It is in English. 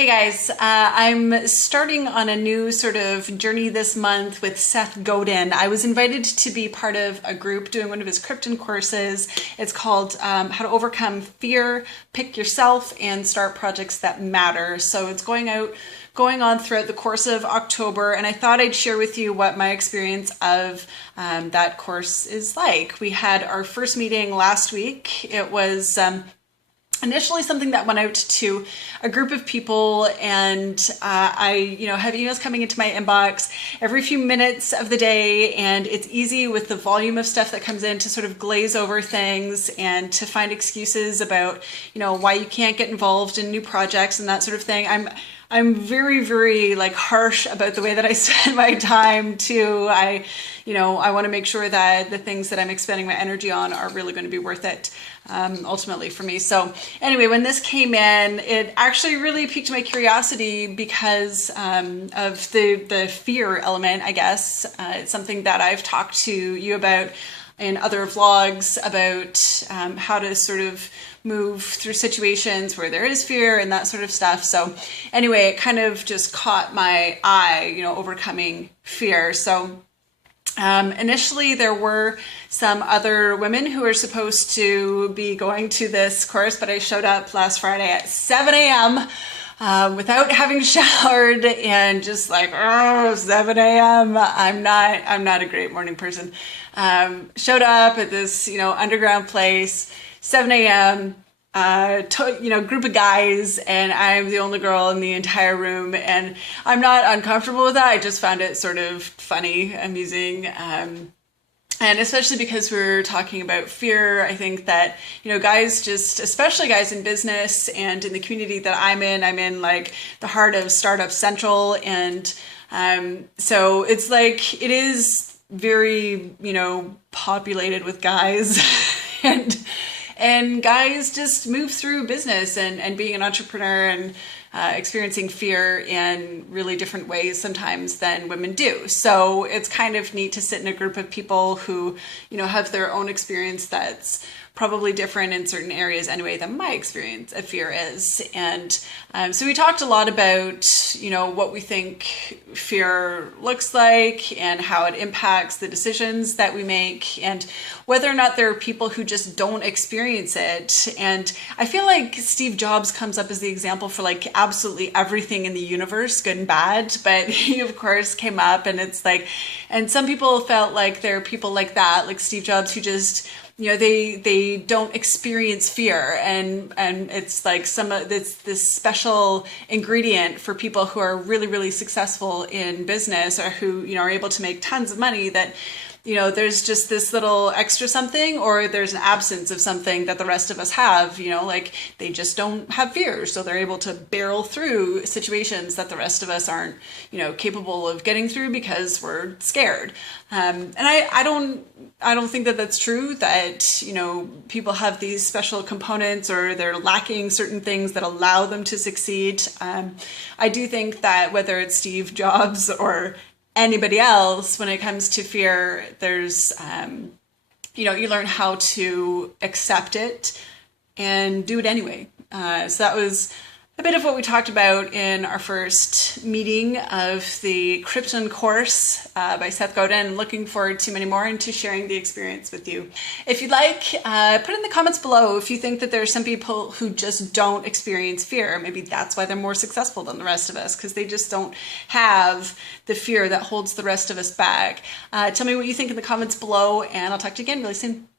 Hey guys, I'm starting on a new sort of journey this month with Seth Godin. I was invited to be part of a group doing one of his Krypton courses. It's called How to Overcome Fear, Pick Yourself, and Start Projects That Matter. So it's going on throughout the course of October, and I thought I'd share with you what my experience of that course is like. We had our first meeting last week. It was initially something that went out to a group of people, and I have emails coming into my inbox every few minutes of the day, and it's easy with the volume of stuff that comes in to sort of glaze over things and to find excuses about why you can't get involved in new projects and that sort of thing. I'm very, very harsh about the way that I spend my time too. I want to make sure that the things that I'm expending my energy on are really going to be worth it ultimately for me. So anyway, when this came in, it actually really piqued my curiosity because of the fear element, I guess. It's something that I've talked to you about in other vlogs about how to sort of move through situations where there is fear and that sort of stuff. So anyway, it kind of just caught my eye, overcoming fear. So initially there were some other women who were supposed to be going to this course, but I showed up last Friday at 7 a.m. Without having showered and just 7 a.m. I'm not a great morning person. Showed up at this, underground place, 7 a.m., group of guys, and I'm the only girl in the entire room, and I'm not uncomfortable with that. I just found it sort of funny, amusing, and especially because we're talking about fear. I think that, guys, especially guys in business and in the community that I'm in the heart of Startup Central. And so it's it is very, populated with guys and guys just move through business and being an entrepreneur and experiencing fear in really different ways sometimes than women do. So it's kind of neat to sit in a group of people who, have their own experience that's probably different in certain areas anyway than my experience of fear is. And so we talked a lot about, what we think fear looks like and how it impacts the decisions that we make and whether or not there are people who just don't experience it. And I feel like Steve Jobs comes up as the example for absolutely everything in the universe, good and bad, but he of course came up, and it's and some people felt like there are people like that, like Steve Jobs, who just they don't experience fear, and it's it's this special ingredient for people who are really, really successful in business or who are able to make tons of money, that there's just this little extra something, or there's an absence of something that the rest of us have, they just don't have fear. So they're able to barrel through situations that the rest of us aren't, capable of getting through because we're scared. And I don't think that that's true, that, people have these special components or they're lacking certain things that allow them to succeed. I do think that whether it's Steve Jobs or anybody else, when it comes to fear, there's, you learn how to accept it and do it anyway. So that was a bit of what we talked about in our first meeting of the Krypton course by Seth Godin. I'm looking forward to many more and to sharing the experience with you. If you'd like, put in the comments below if you think that there are some people who just don't experience fear. Maybe that's why they're more successful than the rest of us, because they just don't have the fear that holds the rest of us back. Tell me what you think in the comments below, and I'll talk to you again really soon.